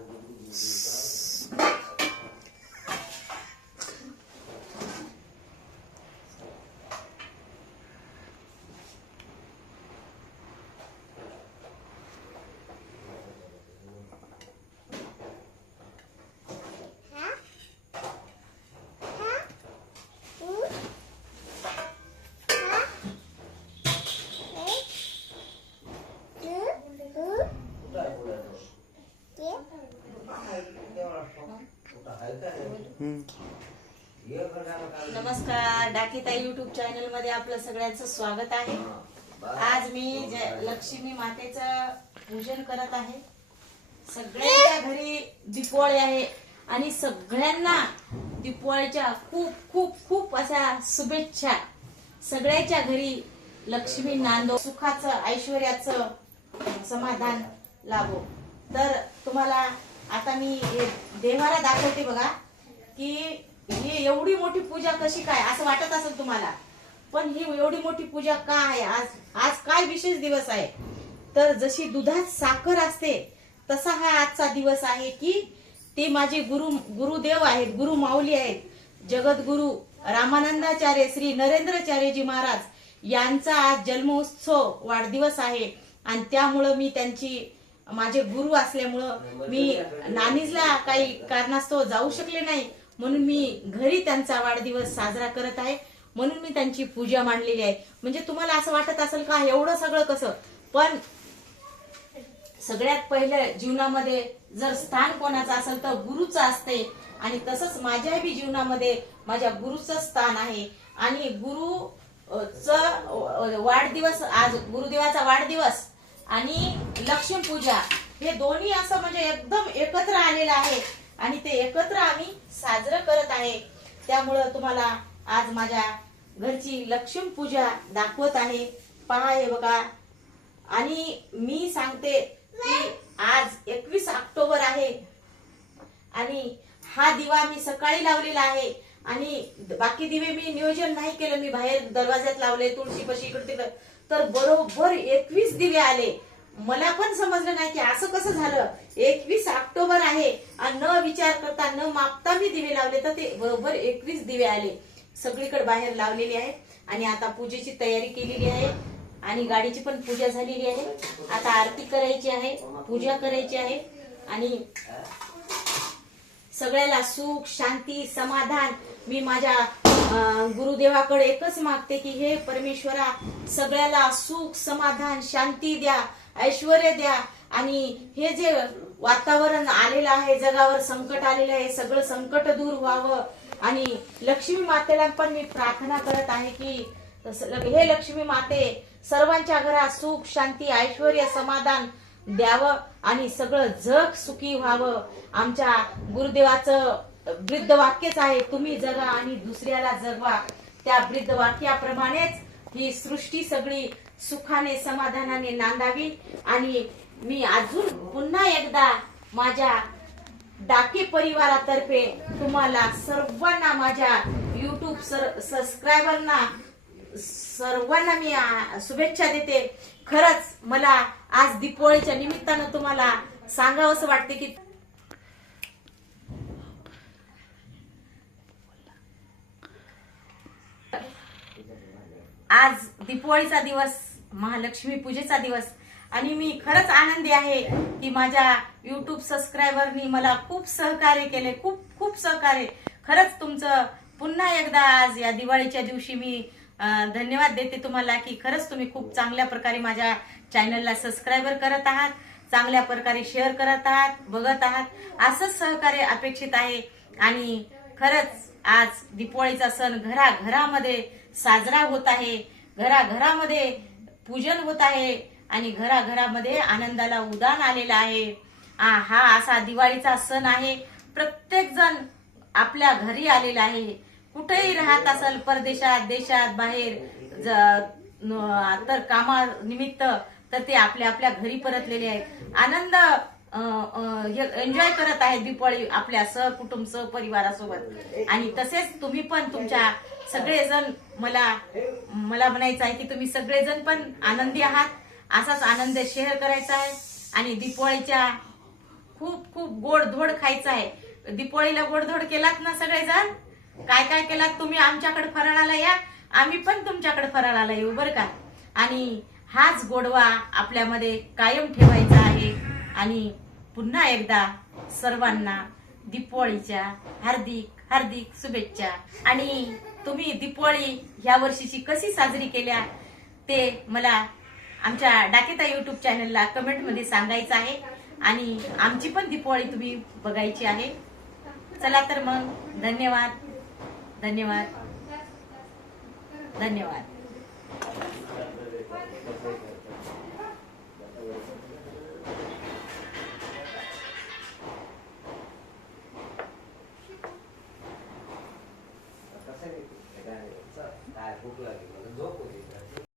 Hallelujah. नमस्कार डाकीताई YouTube चॅनलमध्ये आपलं सगळ्यांचं स्वागत आहे. आज मी लक्ष्मी मातेचं पूजन करत आहे. सगळ्यांच्या घरी दिपवाळी आहे आणि सगळ्यांना दिपवाळीच्या खूप खूप खूप अशा शुभेच्छा. सगळ्याच्या घरी लक्ष्मी नांदो सुखाचं ऐश्वर्याचं समाधान लाभो. तर तुम्हाला आता मी हे देवाला दाखवते बघा की ही एवढी मोठी पूजा कशी काय असं वाटत असेल तुम्हाला पण ही एवढी मोठी पूजा का आहे? आज आज काय विशेष दिवस आहे? तर जशी दुधात साखर असते तसा हा आजचा दिवस आहे की ते माझे गुरु गुरुदेव आहेत गुरु माऊली आहेत. जगद्गुरु रामानंदाचार्य श्री नरेंद्रचार्यजी महाराज यांचा आज जन्मोत्सव वाढदिवस आहे. आणि त्यामुळं मी त्यांची माझे गुरु असल्यामुळं मी नानीजला काही कारणास्तव जाऊ शकले नाही. म्हणून मी घरी त्यांचा वाढदिवस साजरा करत आहे. म्हणून मी त्यांची पूजा मांडलेली आहे. म्हणजे तुम्हाला असं वाटत असेल का एवढं सगळं कसं? पण सगळ्यात पहिलं जीवनामध्ये जर स्थान कोणाचं असेल तर गुरुचं असते. आणि तसंच माझ्या बी जीवनामध्ये माझ्या गुरुचं स्थान आहे. आणि गुरु च वाढदिवस आज गुरुदेवाचा वाढदिवस आणि लक्ष्मी पूजा. हे दोन्ही असं म्हणजे एकदम एकत्र आलेलं आहे. आणि ते एकत्र आम्ही साजरं करत आहे. त्यामुळं तुम्हाला आज माझ्या घरची लक्ष्मी पूजा दाखवत आहे. पहा हे बघा. आणि मी सांगते की आज एकवीस ऑक्टोबर आहे. आणि हा दिवा मी सकाळी लावलेला आहे. आणि बाकी दिवे मी नियोजन नाही केलं मी बाहेर दरवाज्यात लावले तुळशीपाशी इकडे तिकडे तर बरोबर एकवीस दिवे आले. मला पण समजलं नाही की असं कसं झालं. एकवीस ऑक्टोबर आहे आणि न विचार करता न मापता मी दिवे लावले तर ते बरोबर एकवीस दिवे आले. सगळीकडे बाहेर लावलेले आहे आणि आता पूजेची तयारी केलेली आहे आणि गाडीची पण पूजा झालेली आहे. आता आरती करायची आहे पूजा करायची आहे आणि सगळ्याला सुख शांती समाधान मी माझ्या गुरुदेवाकडे एकच मागते की हे परमेश्वरा सगळ्याला सुख समाधान शांती द्या ऐश्वर द्या आणि हे जे वातावरण आलेलं आहे जगावर संकट आलेलं आहे सगळं संकट दूर व्हावं. आणि लक्ष्मी मातेला पण मी प्रार्थना करत आहे की हे लक्ष्मी माते सर्वांच्या घरात सुख शांती ऐश्वर समाधान द्यावं आणि सगळं जग सुखी व्हावं. आमच्या गुरुदेवाचं वृद्ध वाक्यच आहे तुम्ही जगा आणि दुसऱ्याला जगवा. त्या वृद्ध वाक्याप्रमाणेच ही सृष्टी सगळी सुखाने समाधानाने नांदावी. आणि मी अजून पुन्हा एकदा माझ्या डाके परिवारातर्फे तुम्हाला सर्वांना माझ्या युट्यूब सबस्क्रायबरना सर्वांना मी शुभेच्छा देते. खरंच मला आज दीपावळीच्या निमित्तानं तुम्हाला सांगावंसं वाटते की आज दीपावळीचा दिवस महालक्ष्मी पूजेचा दिवस. आणि मी खरंच आनंदी आहे की माझ्या युट्यूब सबस्क्रायबरनी मला खूप सहकार्य केले खूप खूप सहकार्य. खरंच तुमचं पुन्हा एकदा आज या दिवाळीच्या दिवशी मी धन्यवाद देते तुम्हाला की खरंच तुम्ही खूप चांगल्या प्रकारे माझ्या चॅनलला सबस्क्रायबर करत आहात चांगल्या प्रकारे शेअर करत आहात बघत आहात. असंच सहकार्य अपेक्षित आहे. आणि खरंच आज दीपावळीचा सण घराघरामध्ये साजरा होत आहे. घराघरामध्ये पूजन होत आहे. आणि घराघरामध्ये आनंदाला उदान आलेला आहे. आ, हा असा दिवाळीचा सण आहे. प्रत्येक जण आपल्या घरी आलेला आहे. कुठेही राहत असेल परदेशात देशात बाहेर तर कामानिमित्त तर ते आपल्या आपल्या घरी परतलेले आहेत. आनंद एन्जॉय करत आहेत दिपाळी आपल्या सहकुटुंब सहपरिवारासोबत. आणि तसेच तुम्ही पण तुमच्या सगळेजण मला मला म्हणायचं आहे की तुम्ही सगळेजण पण आनंदी आहात. असाच आनंद शेअर करायचा आहे. आणि दिपाळीच्या खूप खूप गोडधोड खायचा आहे. दिपाळीला गोडधोड केलात ना सगळेजण? काय काय केलात तुम्ही आमच्याकडे फराळाला या. आम्ही पण तुमच्याकडे फराळाला येऊ बरं का? आणि हाच गोडवा आपल्यामध्ये कायम ठेवायचा आहे. आणि पुन्हा एकदा सर्वांना दीपावळीच्या हार्दिक हार्दिक शुभेच्छा. आणि तुम्ही दीपावळी ह्या वर्षीची कशी साजरी केल्या ते मला आमच्या डाकेता युट्यूब चॅनलला कमेंटमध्ये सांगायचं आहे. आणि आमची पण दीपावळी तुम्ही बघायची आहे. चला तर मग धन्यवाद. धन्यवाद. धन्यवाद. काय लागेल झोप.